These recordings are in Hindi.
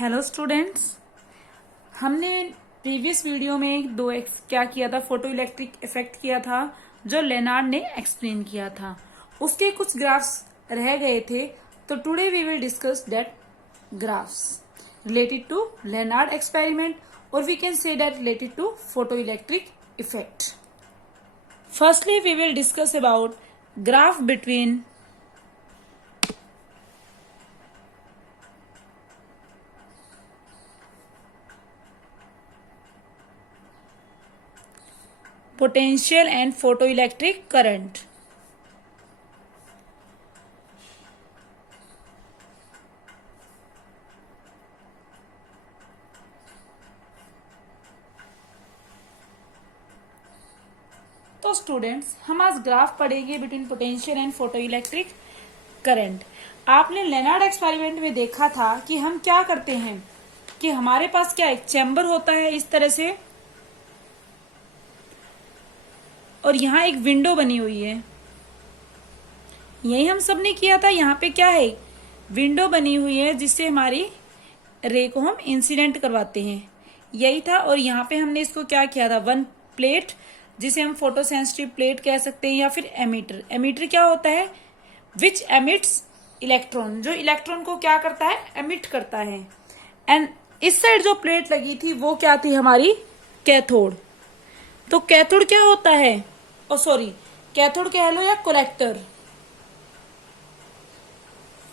हेलो स्टूडेंट्स, हमने प्रीवियस वीडियो में क्या किया था, फोटो इलेक्ट्रिक इफेक्ट किया था जो लेनार्ड ने एक्सप्लेन किया था। उसके कुछ ग्राफ्स रह गए थे, तो today we will discuss that graphs related to Lenard experiment, और we can say that related to photo electric effect. Firstly we will discuss about graph between potential and photoelectric current. तो स्टूडेंट्स, हम आज ग्राफ पढ़ेंगे between potential and photo electric current. आपने लेनार्ड एक्सपेरिमेंट में देखा था कि हम क्या करते हैं कि हमारे पास क्या एक चैम्बर होता है इस तरह से, और यहाँ एक विंडो बनी हुई है। यही हम सब ने किया था। यहाँ पे क्या है, विंडो बनी हुई है जिससे हमारी रे को हम इंसिडेंट करवाते हैं, यही था। और यहाँ पे हमने इसको क्या किया था, वन प्लेट जिसे हम फोटो सेंसिटिव प्लेट कह सकते हैं, या फिर एमीटर। एमीटर क्या होता है, विच एमिट्स इलेक्ट्रॉन, जो इलेक्ट्रॉन को क्या करता है, एमिट करता है। एंड इस साइड जो प्लेट लगी थी वो क्या थी, हमारी कैथोड। तो कैथोड क्या होता है, कैथोड कह लो या कलेक्टर,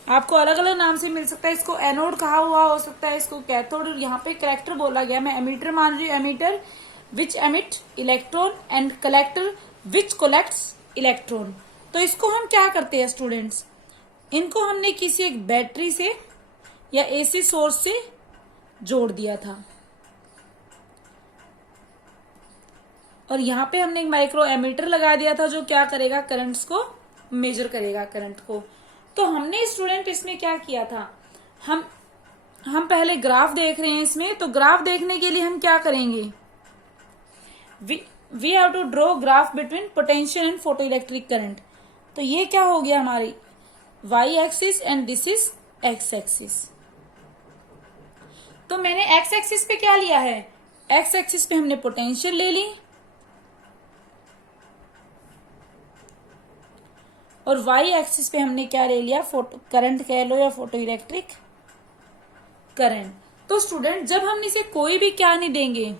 आपको अलग अलग नाम से मिल सकता है। इसको एनोड कहा हुआ हो सकता है, इसको कैथोड। यहाँ पे कलेक्टर बोला गया, मैं एमीटर मान रही हूँ। Emitter which emit electron and collector which collects electron. तो इसको हम क्या करते हैं स्टूडेंट्स, इनको हमने किसी एक बैटरी से या एसी सोर्स से जोड़ दिया था, और यहाँ पे हमने एक माइक्रो एमीटर लगा दिया था जो क्या करेगा, करंट्स को मेजर करेगा, करंट को। तो हमने स्टूडेंट इसमें क्या किया था, हम पहले ग्राफ देख रहे हैं इसमें। तो ग्राफ देखने के लिए हम क्या करेंगे, we have to draw graph between potential and photo electric current. तो ये क्या हो गया, हमारी Y axis and this is X axis. तो मैंने एक्स एक्सिस पे क्या लिया है, एक्स एक्सिस पे हमने पोटेंशियल ले ली, और वाई एक्सिस पे हमने क्या ले लिया, फोटो करंट कह लो या फोटो इलेक्ट्रिक करंट। तो स्टूडेंट, जब हम इसे कोई भी क्या नहीं देंगे,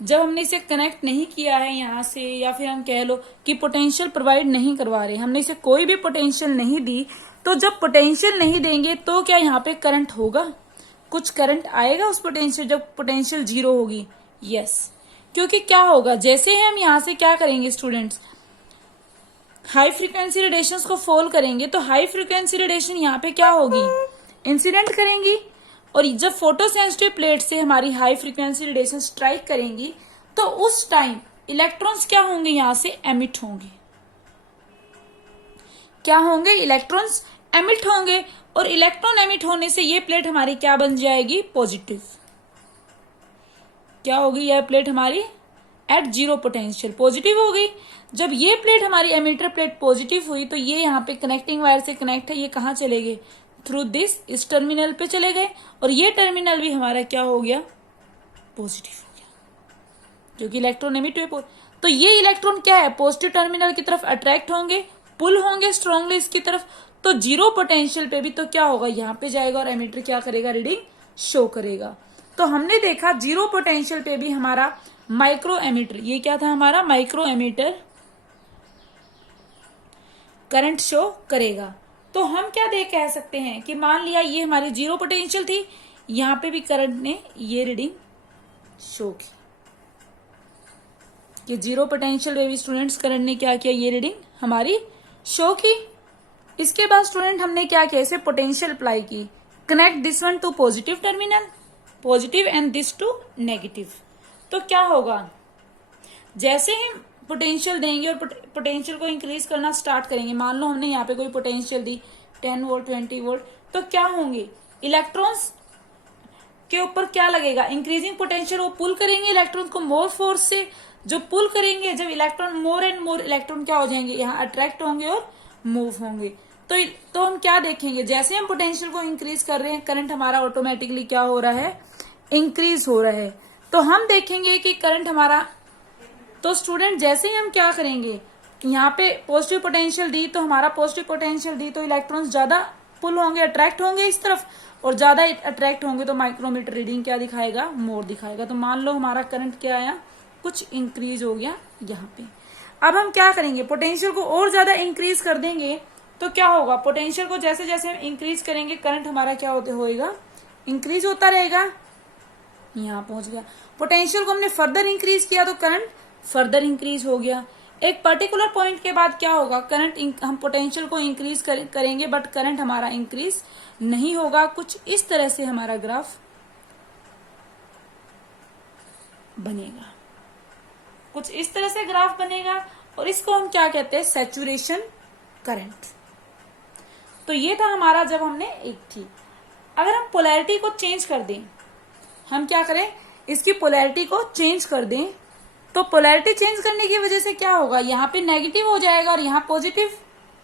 जब हमने इसे कनेक्ट नहीं किया है यहां से, या फिर हम कह लो कि पोटेंशियल प्रोवाइड नहीं करवा रहे, हमने इसे कोई भी पोटेंशियल नहीं दी, तो जब पोटेंशियल नहीं देंगे तो क्या यहाँ पे करंट होगा, कुछ करंट आएगा उस पोटेंशियल, जब पोटेंशियल जीरो होगी। यस, क्योंकि क्या होगा, जैसे ही हम यहाँ से क्या करेंगे स्टूडेंट्स, हाई फ्रीक्वेंसी रेडिएशंस को फॉल करेंगे, तो हाई फ्रीक्वेंसी रेडिएशन यहाँ पे क्या होगी, इंसिडेंट करेंगी। और जब फोटो सेंसिटिव प्लेट से हमारी हाई फ्रीक्वेंसी रेडिएशन स्ट्राइक करेंगी, तो उस टाइम इलेक्ट्रॉन्स क्या होंगे, यहां से एमिट होंगे। क्या होंगे, इलेक्ट्रॉन्स एमिट होंगे, और इलेक्ट्रॉन एमिट होने से ये प्लेट हमारी क्या बन जाएगी, पॉजिटिव। क्या होगी, यह प्लेट हमारी एट जीरो पोटेंशियल पॉजिटिव हो गई। जब ये प्लेट हमारी एमिटर प्लेट पॉजिटिव हुई, तो ये यहाँ पे कनेक्टिंग वायर से कनेक्ट है, ये कहाँ चले गए, थ्रू दिस, इस टर्मिनल पे चले गए, और ये टर्मिनल भी हमारा क्या हो गया, पॉजिटिव हो गया, जो कि इलेक्ट्रॉन एमिट हुए। तो ये इलेक्ट्रॉन क्या है, पॉजिटिव टर्मिनल की तरफ अट्रैक्ट होंगे, पुल होंगे स्ट्रांगली इसकी तरफ। तो जीरो पोटेंशियल पे भी तो क्या होगा, यहाँ पे जाएगा और एमिटर क्या करेगा, रीडिंग शो करेगा। तो हमने देखा जीरो पोटेंशियल पे भी हमारा माइक्रो एमिटर, ये क्या था हमारा माइक्रो एमिटर, करंट शो करेगा। तो हम क्या कह सकते हैं कि मान लिया ये हमारी जीरो पोटेंशियल थी, यहां पे भी करंट ने ये रीडिंग शो की, कि जीरो पोटेंशियल पे भी स्टूडेंट्स करंट ने क्या किया, ये रीडिंग हमारी शो की। इसके बाद स्टूडेंट हमने क्या किया, इसे पोटेंशियल अप्लाई की, connect this one to positive terminal, positive and this to negative. तो क्या होगा, जैसे ही पोटेंशियल देंगे और पोटेंशियल को इंक्रीज करना स्टार्ट करेंगे, मान लो हमने यहाँ पे कोई पोटेंशियल दी 10 वोल्ट 20 वोल्ट, तो क्या होंगे, इलेक्ट्रॉन्स के ऊपर क्या लगेगा, इंक्रीजिंग पोटेंशियल, वो पुल करेंगे इलेक्ट्रॉन को मोर फोर्स से। जो पुल करेंगे, जब electron more and more electron क्या हो जाएंगे, यहाँ अट्रैक्ट होंगे और मूव होंगे। तो हम क्या देखेंगे, जैसे हम पोटेंशियल को इंक्रीज कर रहे हैं करंट हमारा ऑटोमेटिकली क्या हो रहा है, इंक्रीज हो रहा है। तो हम देखेंगे कि करंट हमारा, तो स्टूडेंट जैसे ही हम क्या करेंगे, यहाँ पे पॉजिटिव पोटेंशियल दी तो हमारा पॉजिटिव पोटेंशियल दी तो इलेक्ट्रॉन्स ज्यादा पुल होंगे, अट्रैक्ट होंगे इस तरफ, और ज्यादा अट्रैक्ट होंगे तो माइक्रोमीटर रीडिंग क्या दिखाएगा, मोर दिखाएगा। तो मान लो हमारा करंट क्या आया, कुछ इंक्रीज हो गया यहाँ पे। अब हम क्या करेंगे, पोटेंशियल को और ज्यादा इंक्रीज कर देंगे तो क्या होगा, पोटेंशियल को जैसे जैसे हम इंक्रीज करेंगे करंट हमारा क्या होएगा, इंक्रीज होता रहेगा। यहाँ पहुंच गया, पोटेंशियल को हमने फर्दर इंक्रीज किया तो करंट फर्दर इंक्रीज हो गया। एक पर्टिकुलर पॉइंट के बाद क्या होगा, करंट हम पोटेंशियल को इंक्रीज करेंगे बट करंट हमारा इंक्रीज नहीं होगा। कुछ इस तरह से हमारा ग्राफ बनेगा, कुछ इस तरह से ग्राफ बनेगा, और इसको हम क्या कहते हैं, सैचुरेशन करंट। तो ये था हमारा जब हमने एक थी। अगर हम पोलैरिटी को चेंज कर दें, हम क्या करें, इसकी पोलैरिटी को चेंज कर दें, तो पोलैरिटी चेंज करने की वजह से क्या होगा, यहाँ पे नेगेटिव हो जाएगा और यहाँ पॉजिटिव।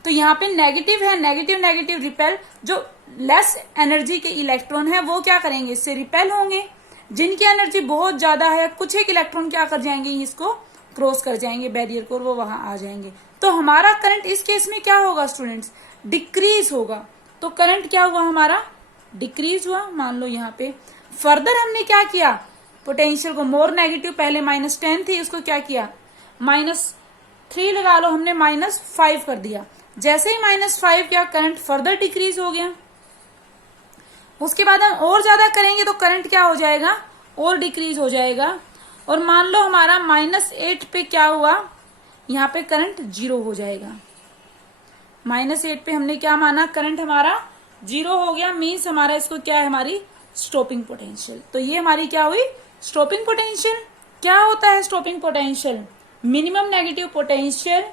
तो यहाँ पे नेगेटिव है, नेगेटिव नेगेटिव रिपेल, जो लेस एनर्जी के इलेक्ट्रॉन है वो क्या करेंगे, इससे रिपेल होंगे। जिनकी एनर्जी बहुत ज्यादा है, कुछ एक इलेक्ट्रॉन क्या कर जाएंगे, इसको क्रॉस कर जाएंगे बैरियर को, और वो वहां आ जाएंगे। तो हमारा करंट इस केस में क्या होगा स्टूडेंट्स, डिक्रीज होगा। तो करंट क्या हुआ हमारा, डिक्रीज हुआ। मान लो यहाँ पे फर्दर हमने क्या किया, पोटेंशियल को मोर नेगेटिव, पहले -10 थी, उसको क्या किया, -3 लगा लो, हमने -5 कर दिया। जैसे ही -5 किया करंट फर्दर डिक्रीज हो गया। उसके बाद हम और ज्यादा करेंगे तो करंट क्या हो जाएगा, और डिक्रीज हो जाएगा। और मान लो हमारा -8 पे क्या हुआ, यहाँ पे करंट 0 हो जाएगा। -8 पे हमने क्या माना, करंट हमारा 0 हो गया, मीन्स हमारा इसको क्या है, हमारी स्टॉपिंग पोटेंशियल। तो ये हमारी क्या हुई, स्टॉपिंग पोटेंशियल। क्या होता है stopping potential, minimum negative potential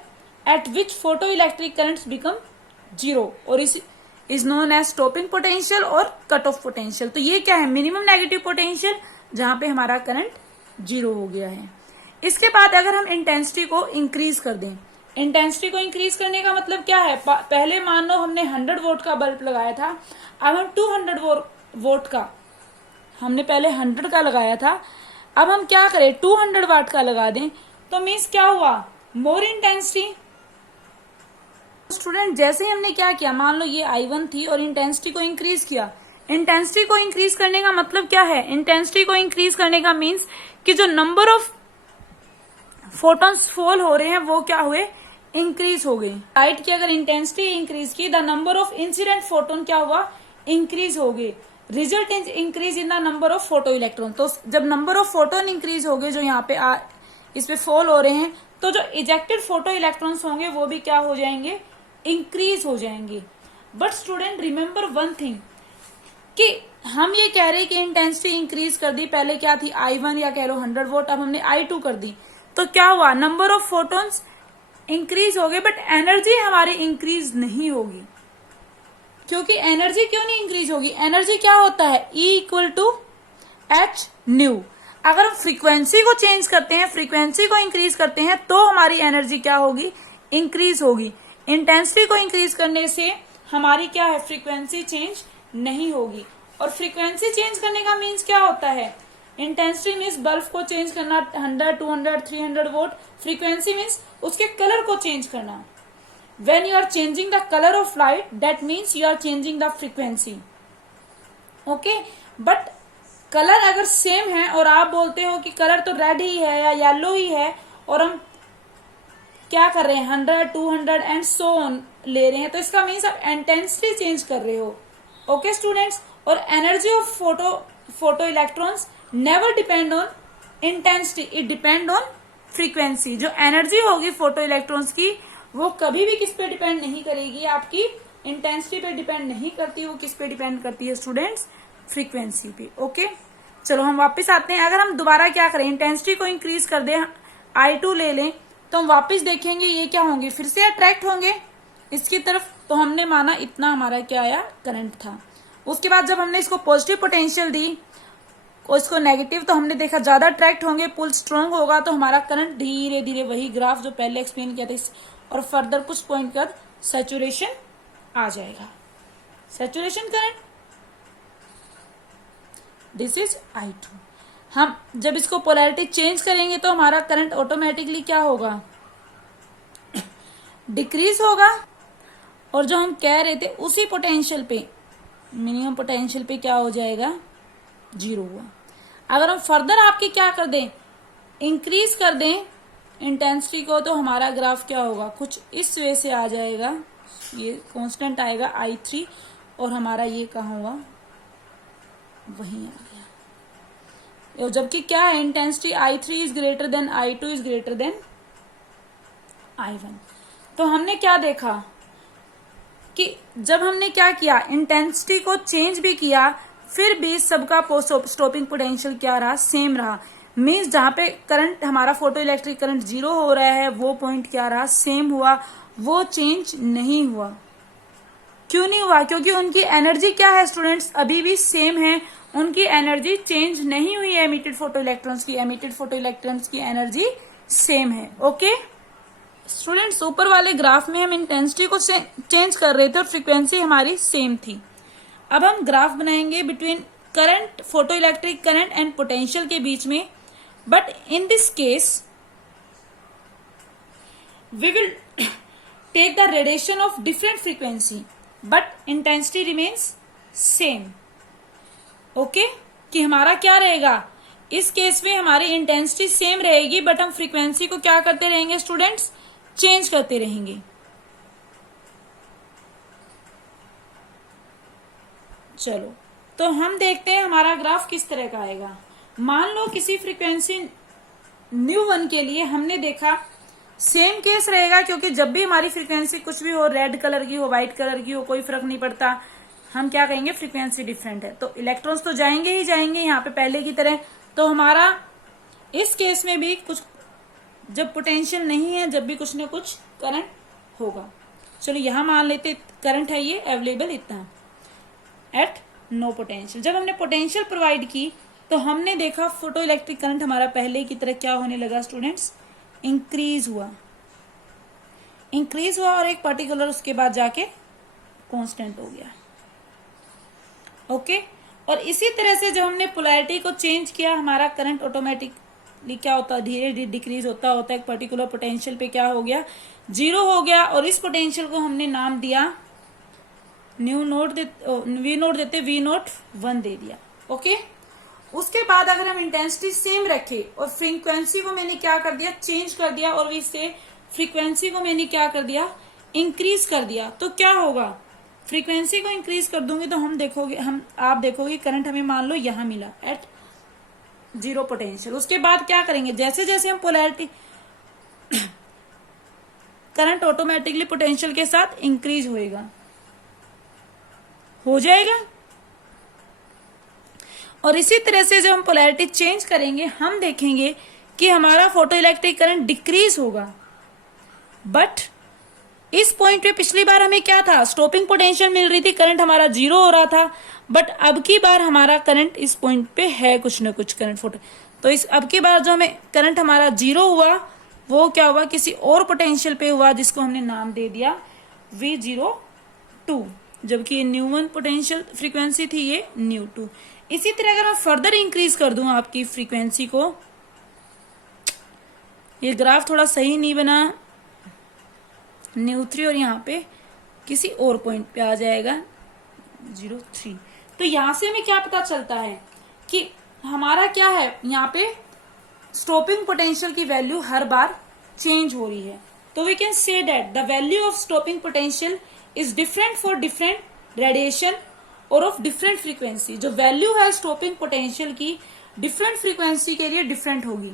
at which photo electric currents become 0, और is known as stopping potential और कट ऑफ पोटेंशियल। तो ये क्या है, मिनिमम नेगेटिव पोटेंशियल जहां पे हमारा करंट 0 हो गया है। इसके बाद अगर हम इंटेंसिटी को इंक्रीज कर दें, इंटेंसिटी को इंक्रीज करने का मतलब क्या है, पहले मान लो हमने 100 वोल्ट का बल्ब लगाया था, अब हम 200 वोल्ट का, हमने पहले 100 का लगाया था, अब हम क्या करें 200 वाट का लगा दें, तो मीन्स क्या हुआ, मोर इंटेंसिटी। स्टूडेंट जैसे ही हमने क्या किया, मान लो ये I1 थी और इंटेंसिटी को इंक्रीज किया। इंटेंसिटी को इंक्रीज करने का मतलब क्या है, इंटेंसिटी को इंक्रीज करने का मीन्स कि जो नंबर ऑफ फोटॉन्स फॉल हो रहे हैं वो क्या हुए, इंक्रीज हो गए। लाइट की अगर इंटेंसिटी इंक्रीज की, the number of incident photon क्या हुआ, इंक्रीज हो गए। Result in increase in the number of photo electron. तो जब नंबर ऑफ फोटोन इंक्रीज हो गए, जो यहाँ पे इस पे फॉल हो रहे हैं, तो जो इजेक्टेड फोटो इलेक्ट्रॉन्स होंगे वो भी क्या हो जाएंगे, इंक्रीज हो जाएंगे। But student remember one thing, कि हम ये कह रहे हैं कि इंटेंसिटी इंक्रीज कर दी, पहले क्या थी I1 या कह लो 100 वोल्ट, अब हमने I2 कर दी, तो क्या हुआ, नंबर ऑफ फोटॉन्स इंक्रीज हो गए, बट एनर्जी हमारी इंक्रीज नहीं होगी। क्योंकि एनर्जी क्यों नहीं इंक्रीज होगी, एनर्जी क्या होता है, E=H न्यू। अगर हम फ्रीक्वेंसी को चेंज करते हैं, फ्रीक्वेंसी को इंक्रीज करते हैं, तो हमारी एनर्जी क्या होगी, इंक्रीज होगी। इंटेंसिटी को इंक्रीज करने से हमारी क्या है, फ्रीक्वेंसी चेंज नहीं होगी। और फ्रीक्वेंसी चेंज करने का मीन्स क्या होता है, इंटेंसिटी मीन्स बल्ब को चेंज करना 100, 200, 300 वोल्ट, फ्रीक्वेंसी मीन्स उसके कलर को चेंज करना। When you are changing the color of light, that means you are changing the frequency. Okay, but colour अगर सेम है और आप बोलते हो कि कलर तो रेड ही है या येलो ही है, और हम क्या कर रहे हैं 100, 200 एंड सो ऑन ले रहे हैं, तो इसका मीन्स आप इंटेंसिटी चेंज कर रहे हो। ओके स्टूडेंट्स, और energy of photo electrons never depend on intensity, it depend on frequency. जो एनर्जी होगी फोटो इलेक्ट्रॉन्स की, वो कभी भी किस पे डिपेंड नहीं करेगी, आपकी इंटेंसिटी पे डिपेंड नहीं करती, वो किस पे डिपेंड करती है स्टूडेंट्स, फ्रीक्वेंसी पे। ओके, चलो हम वापस आते हैं। अगर हम दोबारा क्या करें, इंटेंसिटी को इंक्रीज कर दें, I2 ले लें, तो हम वापस देखेंगे ये क्या होंगे, फिर से अट्रैक्ट होंगे इसकी तरफ। तो हमने माना इतना हमारा क्या आया, करंट था। उसके बाद जब हमने इसको पॉजिटिव पोटेंशियल दी और इसको नेगेटिव, तो हमने देखा ज्यादा अट्रैक्ट होंगे, पुल स्ट्रॉन्ग होगा, तो हमारा करंट धीरे धीरे वही ग्राफ जो पहले एक्सप्लेन किया था, और फर्दर कुछ पॉइंट के बाद सैचुरेशन आ जाएगा। Saturation current, this is I2। हम जब इसको पोलैरिटी चेंज करेंगे तो हमारा करंट ऑटोमेटिकली क्या होगा, डिक्रीज होगा, और जो हम कह रहे थे उसी पोटेंशियल पे, मिनिमम पोटेंशियल पे क्या हो जाएगा, 0 हुआ। अगर हम फर्दर आपकी क्या कर दें, इंक्रीज कर दें इंटेंसिटी को, तो हमारा ग्राफ क्या होगा, कुछ इस वे से आ जाएगा, ये कांस्टेंट आएगा I3, और हमारा ये कहाँ हुआ, वहीं आ गया। जबकि क्या है, intensity I3 is greater than I2 is greater than I1। तो हमने क्या देखा कि जब हमने क्या किया, इंटेंसिटी को चेंज भी किया, फिर भी सबका स्टॉपिंग पोटेंशियल क्या रहा, सेम रहा। मीन्स जहां पे करंट हमारा फोटो इलेक्ट्रिक करंट 0 हो रहा है, वो पॉइंट क्या रहा, सेम हुआ, वो चेंज नहीं हुआ। क्यों नहीं हुआ, क्योंकि उनकी एनर्जी क्या है स्टूडेंट्स, अभी भी सेम है, उनकी एनर्जी चेंज नहीं हुई है। एमिटेड फोटो इलेक्ट्रॉन्स की एनर्जी सेम है। ओके स्टूडेंट्स, ऊपर वाले ग्राफ में हम इंटेंसिटी को चेंज कर रहे थे और फ्रीक्वेंसी हमारी सेम थी। अब हम ग्राफ बनाएंगे between current, photo electric current and potential के बीच में, but in this case we will take the radiation of different frequency but intensity remains same. Okay, कि हमारा क्या रहेगा, इस केस में हमारी इंटेंसिटी सेम रहेगी, बट हम फ्रीक्वेंसी को क्या करते रहेंगे स्टूडेंट्स, चेंज करते रहेंगे। चलो, तो हम देखते हैं हमारा ग्राफ किस तरह का आएगा। मान लो किसी फ्रीक्वेंसी ν1 के लिए हमने देखा सेम केस रहेगा, क्योंकि जब भी हमारी फ्रीक्वेंसी कुछ भी हो, रेड कलर की हो, व्हाइट कलर की हो, कोई फर्क नहीं पड़ता, हम क्या कहेंगे, फ्रीक्वेंसी डिफरेंट है, तो इलेक्ट्रॉन्स तो जाएंगे ही जाएंगे यहाँ पे पहले की तरह। तो हमारा इस केस में भी कुछ, जब पोटेंशियल नहीं है, जब भी कुछ ना कुछ करंट होगा। चलो यहां मान लेते करंट है ये अवेलेबल इतना एट नो पोटेंशियल। जब हमने पोटेंशियल प्रोवाइड की तो हमने देखा फोटो इलेक्ट्रिक करंट हमारा पहले की तरह क्या होने लगा स्टूडेंट्स, इंक्रीज हुआ और एक पर्टिकुलर उसके बाद जाके कांस्टेंट हो गया। ओके, और इसी तरह से जब हमने पोलैरिटी को चेंज किया, हमारा करंट ऑटोमेटिकली क्या होता है, धीरे धीरे डिक्रीज होता होता एक पर्टिकुलर पोटेंशियल पे क्या हो गया, 0 हो गया, और इस पोटेंशियल को हमने नाम दिया V0 देते V01 दे दिया। ओके, उसके बाद अगर हम इंटेंसिटी सेम रखे और फ्रीक्वेंसी को मैंने क्या कर दिया, चेंज कर दिया, और इससे फ्रीक्वेंसी को मैंने क्या कर दिया, इंक्रीज कर दिया, तो क्या होगा, फ्रीक्वेंसी को इंक्रीज कर दूंगी तो आप देखोगे करंट हमें मान लो यहां मिला एट 0 पोटेंशियल। उसके बाद क्या करेंगे, जैसे जैसे हम पोलैरिटी करंट ऑटोमेटिकली पोटेंशियल के साथ इंक्रीज हो जाएगा। और इसी तरह से जब हम पोलैरिटी चेंज करेंगे, हम देखेंगे कि हमारा फोटो इलेक्ट्रिक करंट डिक्रीज होगा, बट इस पॉइंट पे पिछली बार हमें क्या था, स्टॉपिंग पोटेंशियल मिल रही थी, करंट हमारा 0 हो रहा था, बट अब की बार हमारा करंट इस पॉइंट पे है कुछ ना कुछ करंट फोटो, तो इस अब की बार जो हमें करंट हमारा 0 हुआ, वो क्या हुआ, किसी और पोटेंशियल पे हुआ, जिसको हमने नाम दे दिया V02, जबकि ये ν1 पोटेंशियल फ्रीक्वेंसी थी, ये ν2। इसी तरह अगर मैं फर्दर इंक्रीज कर दूं आपकी फ्रीक्वेंसी को, ये ग्राफ थोड़ा सही नहीं बना, ν3 और यहाँ पे किसी और पॉइंट पे आ जाएगा 0.3। तो यहां से हमें क्या पता चलता है कि हमारा क्या है, यहाँ पे स्टॉपिंग पोटेंशियल की वैल्यू हर बार चेंज हो रही है। तो we can say that the value of stopping potential is different for different radiation और ऑफ डिफरेंट फ्रीक्वेंसी। जो वैल्यू है स्टॉपिंग पोटेंशियल की डिफरेंट फ्रीक्वेंसी के लिए डिफरेंट होगी।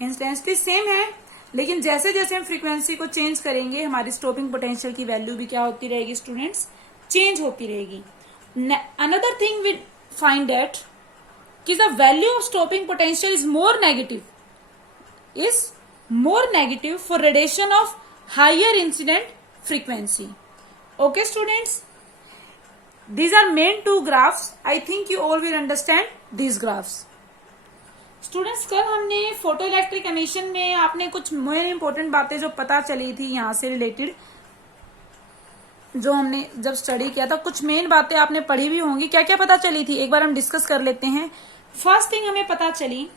इंटेंसिटी सेम है, लेकिन जैसे जैसे हम फ्रीक्वेंसी को चेंज करेंगे, हमारी स्टॉपिंग पोटेंशियल की वैल्यू भी क्या होती रहेगी स्टूडेंट्स, चेंज होती रहेगी। Another thing we find that कि the value of stopping potential is more negative for radiation of higher incident frequency. Okay students, these are main two graphs. I think you all will understand these graphs. Students, कल हमने फोटो इलेक्ट्रिक एमिशन में आपने कुछ मेन इंपॉर्टेंट बातें जो पता चली थी यहाँ से रिलेटेड, जो हमने जब स्टडी किया था, कुछ मेन बातें आपने पढ़ी भी होंगी। क्या क्या पता चली थी, एक बार हम डिस्कस कर लेते हैं। फर्स्ट थिंग हमें पता चली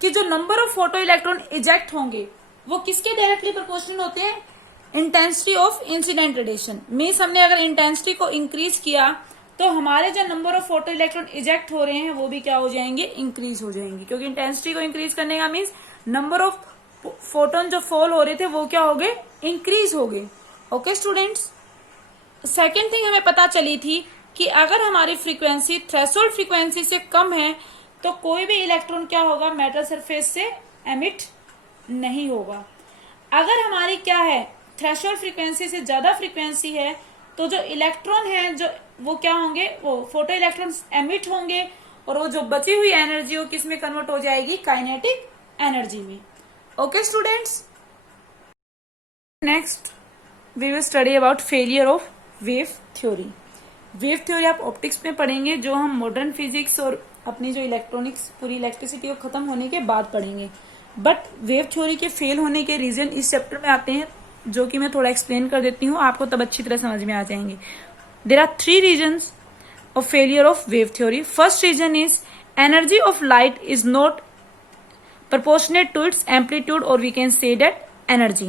कि जो number of photo electron eject होंगे वो किसके डायरेक्टली प्रोपोर्शनल होते हैं, intensity of incident radiation. Means हमने अगर इंटेंसिटी को इंक्रीज किया तो हमारे जो number of photo electron eject हो रहे हैं वो भी क्या हो जाएंगे, इंक्रीज हो जाएंगे, क्योंकि इंटेंसिटी को इंक्रीज करने का मीन्स नंबर ऑफ फोटोन जो फॉल हो रहे थे वो क्या हो गए, इंक्रीज हो गए। ओके स्टूडेंट्स, सेकेंड थिंग हमें पता चली थी कि अगर हमारी फ्रीक्वेंसी थ्रेशोल्ड फ्रीक्वेंसी से कम है तो कोई भी इलेक्ट्रॉन क्या होगा, मेटल सरफेस से एमिट नहीं होगा। अगर हमारी क्या है, थ्रेशोल्ड फ्रीक्वेंसी से ज्यादा फ्रीक्वेंसी है तो जो इलेक्ट्रॉन है जो वो क्या होंगे, वो फोटो इलेक्ट्रॉन्स एमिट होंगे और वो जो बची हुई एनर्जी हो किस में कन्वर्ट हो जाएगी, काइनेटिक एनर्जी में। Okay students, next we will study about failure of wave theory. Wave theory आप ऑप्टिक्स में पढ़ेंगे, जो हम मॉडर्न फिजिक्स और अपनी जो इलेक्ट्रॉनिक्स पूरी इलेक्ट्रिसिटी को खत्म होने के बाद पढ़ेंगे। बट वेव थ्योरी के फेल होने के रीजन इस चैप्टर में आते हैं, जो कि मैं थोड़ा एक्सप्लेन कर देती हूँ, आपको तब अच्छी तरह समझ में आ जाएंगे। There are 3 reasons of failure of wave theory. First reason is energy of light is not proportionate to its amplitude or we can say that energy।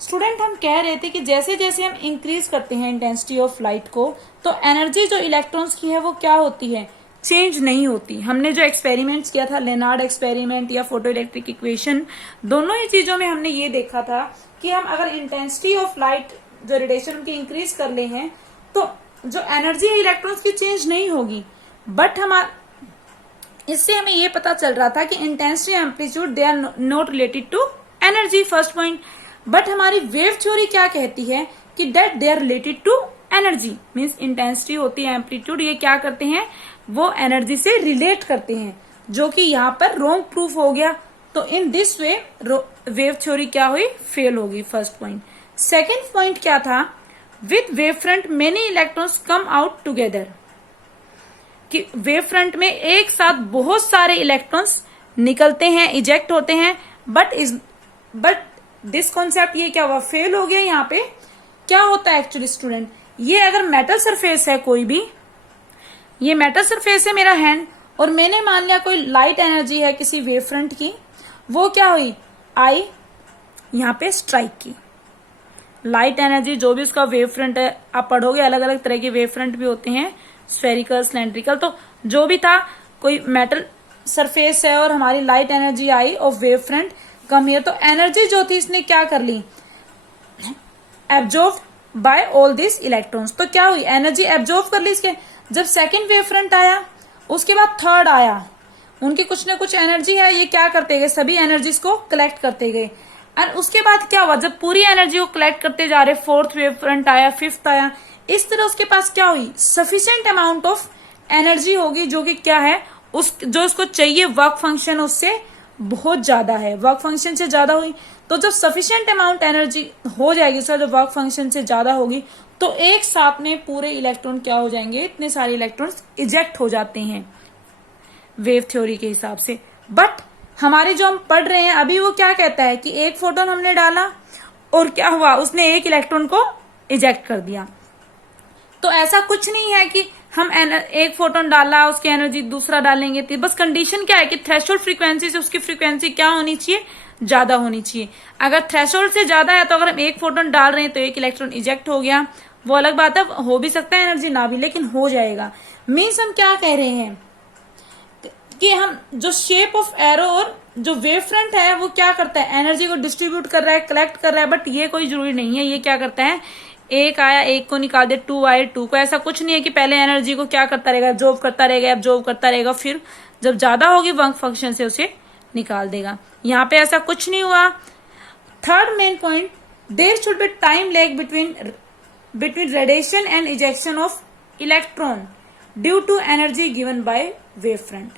Student हम कह रहे थे कि जैसे जैसे हम इंक्रीज करते हैं इंटेंसिटी ऑफ लाइट को तो एनर्जी जो इलेक्ट्रॉन्स की है वो क्या होती है, चेंज नहीं होती। हमने जो एक्सपेरिमेंट्स किया था, लेनार्ड एक्सपेरिमेंट या फोटो इलेक्ट्रिक इक्वेशन, दोनों ही चीजों में हमने ये देखा था कि हम अगर इंटेंसिटी ऑफ लाइट जो रेडिएशन की इंक्रीज कर ले हैं तो जो एनर्जी है इलेक्ट्रॉन्स की चेंज नहीं होगी। बट इससे हमें ये पता चल रहा था कि intensity amplitude they are not related to energy, first point. But हमारी वेव थ्योरी क्या कहती है कि that they are related to energy, means intensity होती है, एम्पलीट्यूड, ये क्या करते हैं, वो एनर्जी से रिलेट करते हैं, जो कि यहाँ पर रॉन्ग प्रूफ हो गया। तो in this way wave theory क्या हुई, फेल होगी, फर्स्ट पॉइंट। सेकेंड पॉइंट क्या था, with wave front many electrons come out together, कि वेव फ्रंट में एक साथ बहुत सारे इलेक्ट्रॉन्स निकलते हैं, इजेक्ट होते हैं। बट दिस कॉन्सेप्ट ये क्या हुआ, फेल हो गया। यहाँ पे क्या होता है एक्चुअली स्टूडेंट, ये अगर मेटल सरफेस है कोई भी, ये मेटल सरफेस है मेरा हैंड, और मैंने मान लिया कोई लाइट एनर्जी है किसी वेव फ्रंट की, वो क्या हुई, आई यहाँ पे स्ट्राइक की। लाइट एनर्जी जो भी उसका वेव फ्रंट है, आप पढ़ोगे अलग अलग तरह के वेव फ्रंट भी होते हैं, स्फेरिकल, सिलेंड्रिकल, तो जो भी था, कोई मेटल सरफेस है और हमारी लाइट एनर्जी आई और वेव फ्रंट कम हियर, तो एनर्जी जो थी इसने क्या कर ली, absorb by all this electrons. तो क्या हुई, एनर्जी एब्जॉर्ब कर ली इसके। जब सेकंड वेव फ्रंट आया, उसके बाद थर्ड आया, उनकी कुछ ना कुछ एनर्जी है, ये क्या करते गए, सभी एनर्जीज को कलेक्ट करते गए। और उसके बाद क्या हुआ, जब पूरी एनर्जी को कलेक्ट करते जा रहे, फोर्थ वेव फ्रंट आया, फिफ्थ आया, इस तरह उसके पास क्या हुई, सफिशिएंट अमाउंट ऑफ एनर्जी होगी, जो कि क्या है, जो उसको चाहिए वर्क फंक्शन उससे बहुत ज्यादा है, वर्क फंक्शन से ज्यादा हुई। तो जब सफिशिएंट अमाउंट एनर्जी हो जाएगी उसका, जो वर्क फंक्शन से ज्यादा होगी, तो एक साथ में पूरे इलेक्ट्रॉन क्या हो जाएंगे, इतने सारे इलेक्ट्रॉन्स इजेक्ट हो जाते हैं वेव थ्योरी के हिसाब से। बट हमारे जो हम पढ़ रहे हैं अभी, वो क्या कहता है कि एक फोटोन हमने डाला और क्या हुआ, उसने एक इलेक्ट्रॉन को इजेक्ट कर दिया। तो ऐसा कुछ नहीं है कि हम एक फोटोन डाला उसकी एनर्जी दूसरा डालेंगे, तो बस कंडीशन क्या है कि थ्रेशोल्ड फ्रीक्वेंसी से उसकी फ्रीक्वेंसी क्या होनी चाहिए, ज्यादा होनी चाहिए। अगर थ्रेशोल्ड से ज्यादा है तो अगर हम एक फोटोन डाल रहे हैं तो एक इलेक्ट्रॉन इजेक्ट हो गया, वो अलग बात है, हो भी सकता है एनर्जी ना भी, लेकिन हो जाएगा। मीन्स हम क्या कह रहे हैं कि हम जो शेप ऑफ एरो और जो वेव फ्रंट है वो क्या करता है, एनर्जी को डिस्ट्रीब्यूट कर रहा है, कलेक्ट कर रहा है। बट ये कोई जरूरी नहीं है, ये क्या करता है, एक आया एक को निकाल दे, 2 आए 2 को, ऐसा कुछ नहीं है कि पहले एनर्जी को क्या करता रहेगा, एब्जॉर्ब करता रहेगा, एब्जॉर्ब करता रहेगा, फिर जब ज्यादा होगी वर्क फंक्शन से उसे निकाल देगा। यहाँ पे ऐसा कुछ नहीं हुआ। Third main point, there should be time lag between radiation and ejection of electron due to energy given by wave front.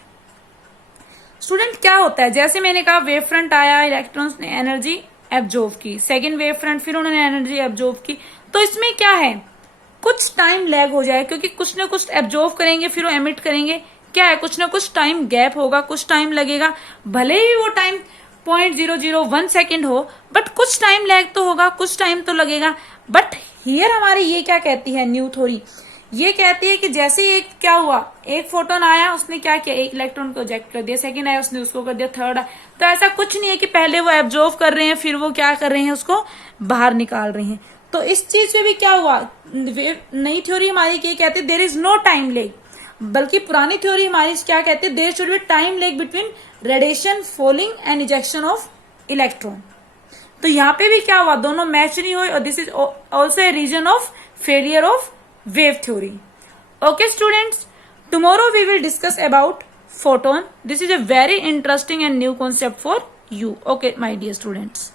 Student क्या होता है, जैसे मैंने कहा वेव फ्रंट आया, इलेक्ट्रॉन्स ने एनर्जी एब्जॉर्ब की, सेकेंड वेव फ्रंट फिर उन्होंने एनर्जी एब्जॉर्ब की, तो इसमें क्या है, कुछ टाइम लैग हो जाए, क्योंकि कुछ ना कुछ एब्जॉर्ब करेंगे फिर वो एमिट करेंगे, क्या है, कुछ ना कुछ टाइम गैप होगा, कुछ टाइम लगेगा, भले ही वो टाइम 0.001 सेकेंड हो, बट कुछ टाइम लैग तो होगा, कुछ टाइम तो लगेगा। बट हियर हमारी ये क्या कहती है, न्यू थ्योरी ये कहती है कि जैसे ही एक क्या हुआ, एक फोटोन आया, उसने क्या किया, एक इलेक्ट्रॉन को इजेक्ट कर दिया, सेकंड आया उसने उसको कर दिया, थर्ड आया, तो ऐसा कुछ नहीं है कि पहले वो एब्जॉर्व कर रहे हैं फिर वो क्या कर रहे हैं, उसको बाहर निकाल रहे हैं। तो इस चीज पे भी क्या हुआ, नई थ्योरी हमारी क्या कहती है, there is no time lag, बल्कि पुरानी थ्योरी हमारी क्या कहती है, there should be time lag between radiation falling and ejection of electron. तो यहाँ पे भी क्या हुआ, दोनों मैच नहीं हुए, और this is also a reason of failure of wave theory. Okay students, tomorrow we will discuss about photon. This is a very interesting and new concept for you. Okay my dear students.